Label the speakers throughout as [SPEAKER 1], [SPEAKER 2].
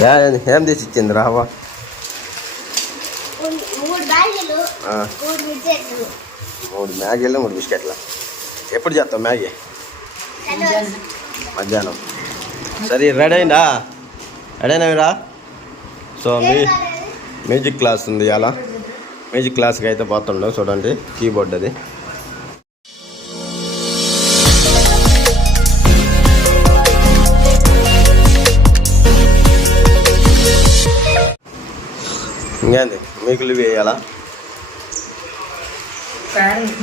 [SPEAKER 1] ఏ- తీసి ఇచ్చింది రావా
[SPEAKER 2] మూడు
[SPEAKER 1] మ్యాగీలు మూడు బిస్కెట్లు. ఎప్పుడు చేస్తావు మ్యాగీ? మధ్యాహ్నం. సరే రెడీ అయిందా? రెడీ అయినావిరా సో మీ మ్యూజిక్ క్లాస్ ఉంది అలా మ్యూజిక్ క్లాస్కి అయితే పోతుండం చూడండి కీబోర్డ్ అది. ఇంకేంది? మీకు వేయాలా?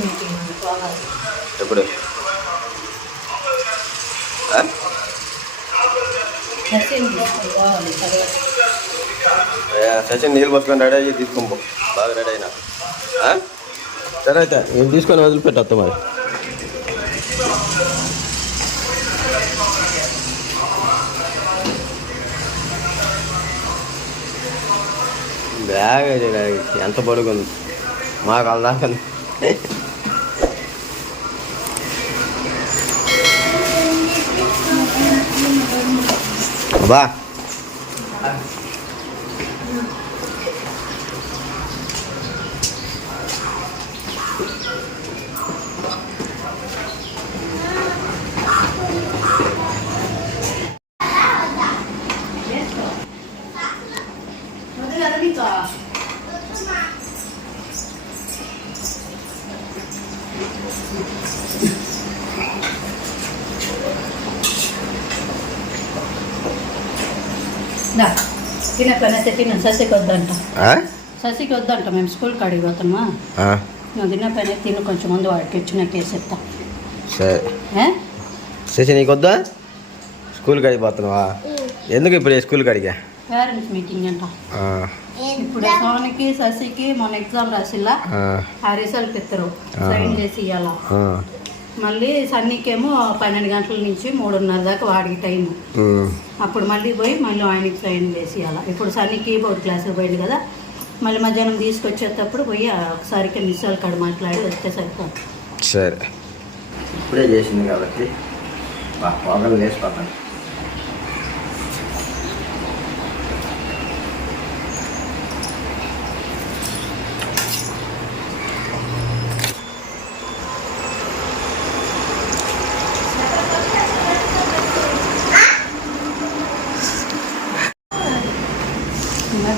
[SPEAKER 3] మీటింగ్ పోవాలి
[SPEAKER 1] ఎప్పుడు? సచిన్ నీళ్ళు పట్టుకొని రెడీ అయ్యి తీసుకొని పో బాగా రెడీ అయినా? సరే అయితే నేను తీసుకొని వదిలిపెట్టా మరి. బ్యాగ్ ఎంత పడుకుంది మాకు అల్దాకా బా.
[SPEAKER 3] దా తిన. ససికి వద్దంట.
[SPEAKER 1] ఆ?
[SPEAKER 3] ససికి వద్దంట. మేము స్కూల్కి అడిగి పోతున్నామా?
[SPEAKER 1] ఆ,
[SPEAKER 3] నువ్వు తిన్న పని తిని. కొంచెం ముందు వాడికి ఇచ్చినట్టు వేసేస్తా
[SPEAKER 1] సరే? శశి నీకు వద్దా స్కూల్కి అడిగిపోతున్నావా ఎందుకు ఇప్పుడు ఈ స్కూల్కి అడిగా
[SPEAKER 3] పేరెంట్స్ మీటింగ్ అంట.
[SPEAKER 1] ఆ,
[SPEAKER 3] ఇప్పుడు సోనికి శశికి మన ఎగ్జామ్ రాసిల్లా.
[SPEAKER 1] ఆ,
[SPEAKER 3] రిజల్ట్ ఇస్తారు. సైన్ చేసి ఇవ్వాలా మళ్ళీ సన్నీకేమో పన్నెండు గంటల నుంచి మూడున్నర దాకా వాడికి టైం అప్పుడు మళ్ళీ పోయి మళ్ళీ ఆయనకి సైన్ చేసి ఇవ్వాలి ఇప్పుడు సన్నీ కీబోర్డ్ క్లాస్కి పోయింది కదా మళ్ళీ మధ్యాహ్నం తీసుకొచ్చేటప్పుడు పోయి ఆ ఒకసారికి మిస్సాల కాడ మాట్లాడి వస్తే సరిపోతుంది
[SPEAKER 1] సరే. ఇప్పుడే చేసింది కాబట్టి పొగలు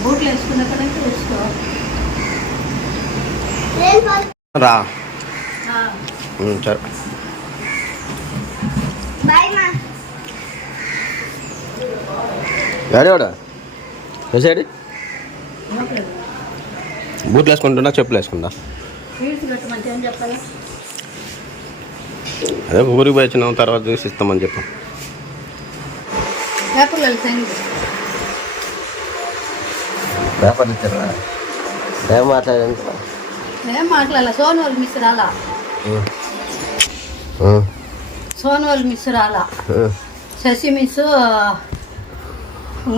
[SPEAKER 3] బూట్లు వేసుకున్న కనుక వేసుకో.
[SPEAKER 2] నేను పోను.
[SPEAKER 1] రా సరే. బూట్లు వేసుకుంటున్నా చెప్పులు వేసుకుంటా.
[SPEAKER 3] చెప్పాలి?
[SPEAKER 1] అదే ఊరికి పోయి వచ్చినాం తర్వాత చూసి ఇస్తామని చెప్పాం. పేపర్ ఇచ్చారా ఏం మాట్లాడాను
[SPEAKER 3] ఏం మాట్లాడాల సోను వాళ్ళు మిస్ రాలా సోను వాళ్ళు మిస్ రాలా. శశి మిస్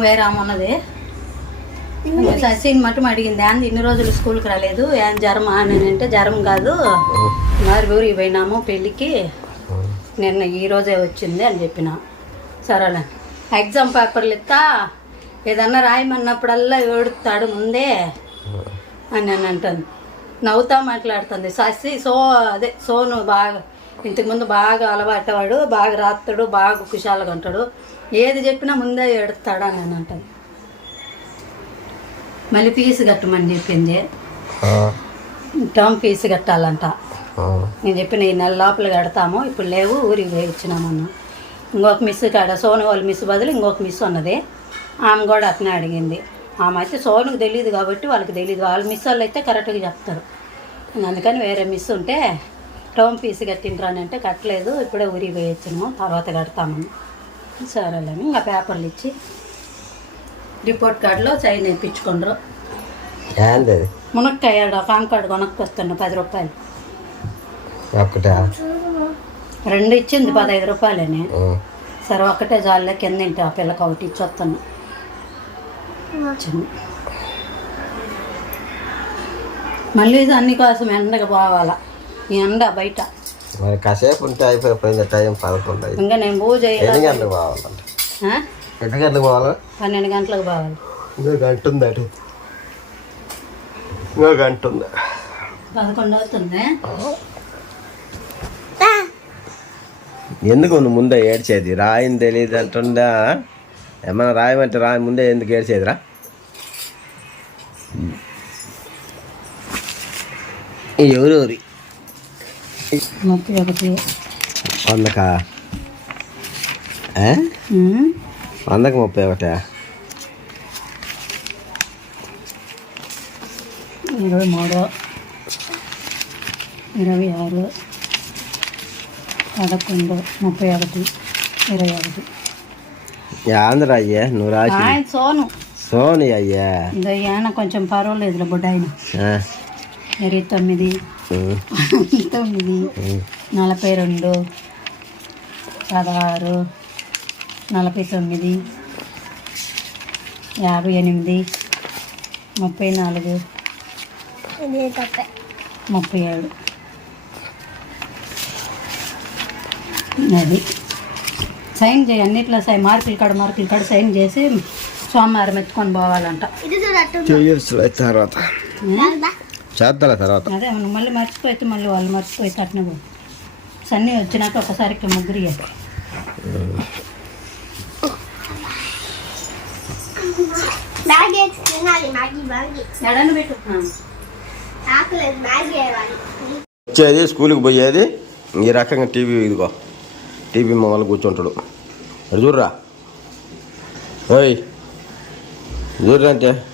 [SPEAKER 3] వేరే ఉన్నది. శశిని మటుం అడిగింది అంది ఇన్ని రోజులు స్కూల్కి రాలేదు? ఏం జ్వరం అని అంటే జ్వరం కాదు. మరి ఊరికి పోయినాము పెళ్ళికి. నిన్న ఈ రోజే వచ్చింది అని చెప్పిన. సరేలే. ఎగ్జామ్ పేపర్లు ఇస్తా ఏదన్నా రాయమన్నప్పుడల్లా ఏడుస్తాడు ముందే అని నేను అంటాను నవ్వుతా మాట్లాడుతుంది. శశి సో అదే సోను బాగా ఇంతకుముందు బాగా అలవాటవాడు బాగా రాస్తాడు బాగా కుశాలుగా ఉంటాడు. ఏది చెప్పినా ముందే ఏడుస్తాడు అని నేను అంటాను మళ్ళీ ఫీజు కట్టమని చెప్పింది. టర్మ్ ఫీజు కట్టాలంట. నేను చెప్పిన ఈ నెల లోపల కడతాము. ఇప్పుడు లేవు ఊరికి పోయి వచ్చినామన్నా. ఇంకొక మిస్ కాడ సోను వాళ్ళ మిస్ బదులు ఇంకొక మిస్ ఉన్నది ఆమె కూడా అతనే అడిగింది. ఆమె అయితే సోనుకు తెలియదు కాబట్టి వాళ్ళకి తెలియదు వాళ్ళ మిస్ వాళ్ళు అయితే కరెక్ట్గా చెప్తారు. అందుకని వేరే మిస్ ఉంటే టర్మ్ ఫీజు కట్టిండ్రాని అంటే కట్టలేదు ఇప్పుడే ఊరికి పోయి వచ్చినాము తర్వాత కడతామని. సరేలేని ఇంకా పేపర్లు ఇచ్చి రిపోర్ట్ కార్డులో సైన్ వేయించుకుండ్రు. మునక్కాయ కాంకాడు కొనక్కొస్తున్నా పది రూపాయలు. రెండు ఇచ్చింది పదహైదు రూపాయలని. సరే ఒక్కటే జాలిలో కింద ఇంటి ఆ పిల్లకి ఒకటి ఇచ్చి వస్తాను చిన్న. మళ్ళీ అన్ని కోసం ఎండగా పోవాలా. ఈ ఎండ బయట.
[SPEAKER 1] మరి కాసేపు ఉంటే అయిపోయిపోయింది టైం పదకొండు
[SPEAKER 3] ఇంకా నేను పూజ
[SPEAKER 1] ఎన్ని గంటలకు పోవాలంట? ఎన్ని గంటలకు పోవాలా?
[SPEAKER 3] పన్నెండు గంటలకు పోవాలి.
[SPEAKER 1] ఇంకో గంట ఉంది అటు. ఇంకో గంట ఉంది.
[SPEAKER 3] పదకొండు అవుతుంది.
[SPEAKER 1] ఎందుకు నువ్వు ముందే ఏడ్చేది? రాయని తెలియదు అంటుందా? ఏమన్నా రాయమంటే రాయి ముందే ఎందుకు ఏడ్చేదిరా? ఎవరెవరి
[SPEAKER 3] ముప్పై ఒకటి
[SPEAKER 1] వందకా? ఏ?
[SPEAKER 3] ఉమ్.
[SPEAKER 1] వందకు ముప్పై ఒకటా?
[SPEAKER 3] ఇరవై మూడు. ఇరవై ఆరు. పదకొండు. ముప్పై ఒకటి. ఇరవై ఒకటి.
[SPEAKER 1] ఆంధ్ర అయ్యా నువ్వు రాసి
[SPEAKER 3] ఆయన సోను.
[SPEAKER 1] సోని అయ్యా.
[SPEAKER 3] ఆయన కొంచెం పర్వాలేదు బుడ్డ ఆయన. ఇరవై తొమ్మిది. తొమ్మిది. నలభై రెండు. పదహారు. నలభై తొమ్మిది. యాభై ఎనిమిది. ముప్పై నాలుగు. ముప్పై ఏడు. అది. సైన్ చేయి అన్నిట్లో సైన్ మార్కులు కాడ మార్కులు కాడ సైన్ చేసి సోమవారం ఎత్తుకొని పోవాలంట.
[SPEAKER 2] ఇది చూడట్టు
[SPEAKER 1] చేయొచ్చు తర్వాత. చేద్దాం? తర్వాత.
[SPEAKER 3] అదే మళ్ళీ మర్చిపోతే మళ్ళీ వాళ్ళు మర్చిపోయి తట్టిన సన్నీ వచ్చినాక ఒకసారికి ముగ్గురు
[SPEAKER 1] వచ్చేది స్కూల్కి పోయేది. ఈ రకంగా టీవీ ఇదిగో టీవీ మమ్మల్ని కూర్చుంటాడు. చూడరా. ఓయ్ చూడరా అంటే.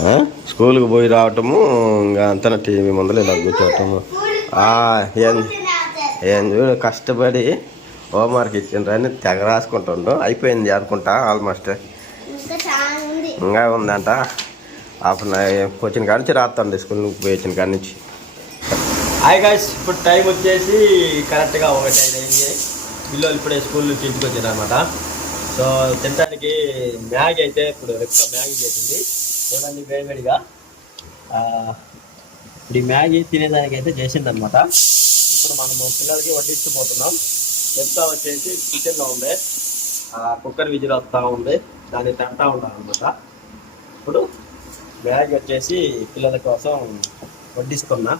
[SPEAKER 1] ఆ? స్కూల్కి పోయి రావటము ఇంకా అంతా టీవీ ముందర ఇలా కూర్చోవటము. ఆ, ఏం ఏం చూడు కష్టపడి హోంవర్క్ ఇచ్చిండ్రని తెగ రాసుకుంటుండు. అయిపోయింది అనుకుంటా ఆల్మోస్ట్
[SPEAKER 2] ఇంకా చాలా ఉంది.
[SPEAKER 1] ఇంకా ఉందంట. హాఫ్ వచ్చిన కాడి నుంచి రాస్తాండి స్కూల్ పోయి వచ్చిన కాడి నుంచి. హాయ్ గాయస్ ఇప్పుడు టైం వచ్చేసి కరెక్ట్గా ఒకటి అయింది. పిల్లలు ఇప్పుడే స్కూల్ నుంచి ఇంటికి వచ్చారు అనమాట సో తినడానికి మ్యాగీ అయితే ఇప్పుడు రెక్క మ్యాగీ చేసింది. చూడండి వేడివేడిగా. ఇప్పుడు ఈ మ్యాగీ తినేదానికి అయితే చేసింది అనమాట ఇప్పుడు మనము పిల్లలకి వడ్డించిపోతున్నాం చెప్తా వచ్చేసి కిచెన్లో ఉండే. కుక్కర్ విజిల్ వస్తూ ఉండే. దాన్ని తింటా ఉన్నాను అనమాట ఇప్పుడు మ్యాగీ వచ్చేసి పిల్లల కోసం వడ్డిస్తున్నా.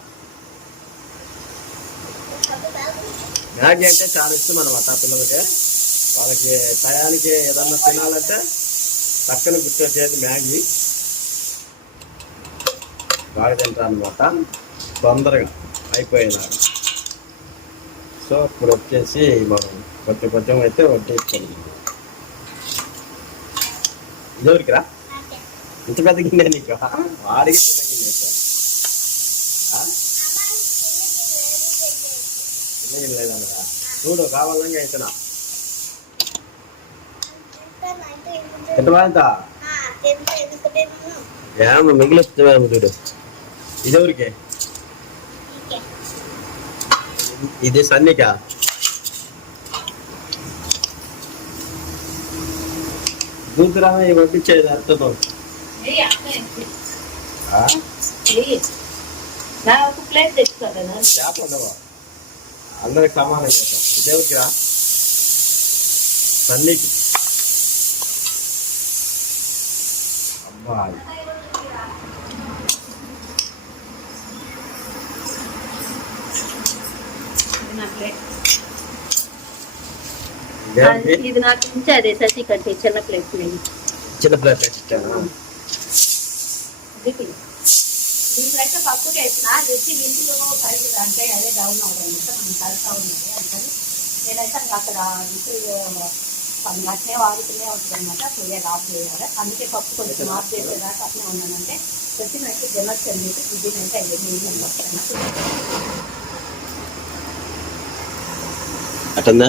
[SPEAKER 1] మ్యాగీ అంటే చాలా ఇష్టం అనమాట పిల్లలకి. వాళ్ళకి టయానికి ఏదన్నా తినాలంటే పక్కన గుర్తొచ్చేది మ్యాగీ. బాగా తింటారు అనమాట తొందరగా అయిపోయినారు సో ఇప్పుడు వచ్చేసి మనం కొంచెం కొంచెం అయితే వడ్డేసుకున్నాం ఇదెవరికిరా ఇంత పెద్ద గిన్నె నీకు? వాడికి చిన్న గిన్నె ఇచ్చా. ఆ? గిన్నె లేదన్నరా చూడు కావాలంగా ఇతనా ఎంత ఏమో మిగిలిస్తున్నాము చూడు. ఇదెవరికి ఇది సన్నిక? దూకురామే పంపించేది అర్థం చేప ఉండవా? అందరికి సమానం చేద్దాం ఇదెవరికి రా సన్నికి అబ్బా
[SPEAKER 3] ఇది నాకు. నుంచి అదే శశి కంటే చిన్న ప్లేట్
[SPEAKER 1] చిన్న ప్లేట్ ఇచ్చాను
[SPEAKER 3] దీంట్లో అయితే పప్పుకి వేసిన అది విసులు పైకి అంటే అదే డౌన్ అవ్వడం మనం కలుస్తూ ఉన్నది అందుకని నేనైతే అక్కడ విసులు పది గంటనే వాడుతూనే ఉంటుంది అనమాట సూర్య ఆఫ్ చేయాలి. అందుకే పప్పు కొంచెం ఆఫ్ చేసేదాకా అట్లే ఉన్నానంటే వచ్చినట్టు జనొచ్చని చెప్పి దీనైతే అయ్యింది నీళ్ళు వస్తాను
[SPEAKER 1] అట్టుందా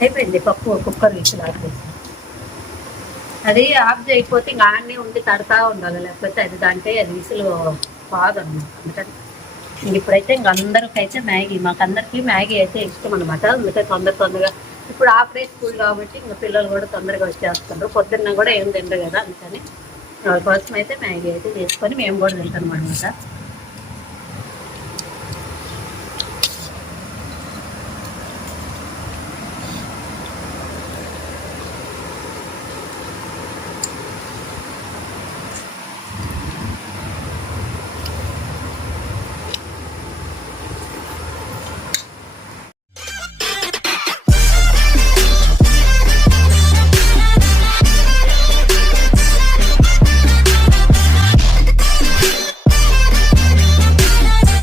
[SPEAKER 3] అయిపోయింది పప్పు కుక్కర్ విసులు ఆఫ్ చేసి అది ఆఫ్ చేయకపోతే ఇంకా ఆడనే ఉండి తడతా ఉండాలి లేకపోతే అది దాంట్లో అది విసులు కాదన్నమాట అందుకని ఇంక ఇప్పుడైతే ఇంక అందరికైతే మ్యాగీ మాకు మ్యాగీ అయితే ఇష్టం అనమాట అందుకే తొందర తొందరగా ఇప్పుడు ఆఫ్ డే స్కూల్ కాబట్టి ఇంకా పిల్లలు కూడా తొందరగా వచ్చేస్తున్నారు. పొద్దున్న కూడా ఏం తినరు కదా అందుకని వాళ్ళ కోసం అయితే మ్యాగీ అయితే చేసుకొని మేము కూడా తింటాం అనమాట